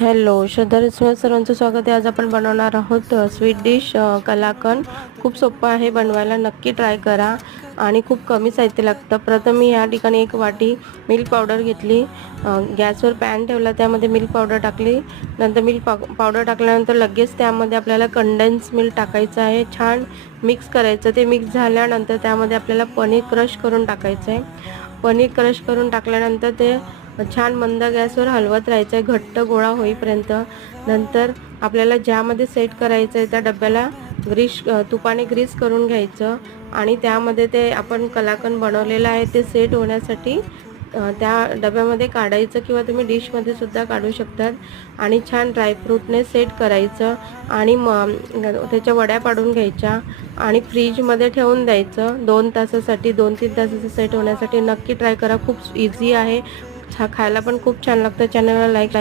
Hello, श्रद्धा रेसिपीमध्ये सर्वांचं स्वागत आहे। आज आपण बनवणार आहोत स्वीट डिश कलाकंद। खूप सोपं आहे बनवायला, नक्की ट्राय करा आणि खूप कमी साहित्य लागतं। प्रथम मी या ठिकाणी एक वाटी मिल्क पावडर घेतली, गॅसवर पॅन ठेवला, त्यामध्ये मिल्क पावडर टाकली। नंतर मिल्क पावडर टाकल्यानंतर लगेच त्यामध्ये आपल्याला कंडेन्स मिल्क टाकायचं आहे, छान मिक्स करायचं। ते मिक्स झाल्यानंतर त्यामध्ये आपल्याला पनीर क्रश करून टाकायचं आहे। पनीर क्रश करून टाकल्यानंतर ते छान मंद गॅसवर हलवत राहायचं आहे घट्ट गोळा होईपर्यंत। नंतर आपल्याला ज्यामध्ये सेट करायचं आहे त्या डब्याला तुपाने ग्रीस करून घ्यायचं आणि त्यामध्ये ते आपण कलाकंद बनवलेलं आहे ते सेट होण्यासाठी त्या डब्यामध्ये काढायचं किंवा तुम्ही डिशमध्ये सुद्धा काढू शकतात आणि छान ड्रायफ्रूटने सेट करायचं आणि त्याच्या वड्या पाडून घ्यायच्या आणि फ्रीजमध्ये ठेवून द्यायचं 2 तासासाठी। 2-3 तासाचं सेट होण्यासाठी नक्की ट्राय करा, खूप इझी आहे, खायला पण खूप छान लागतं। चॅनलला लाईक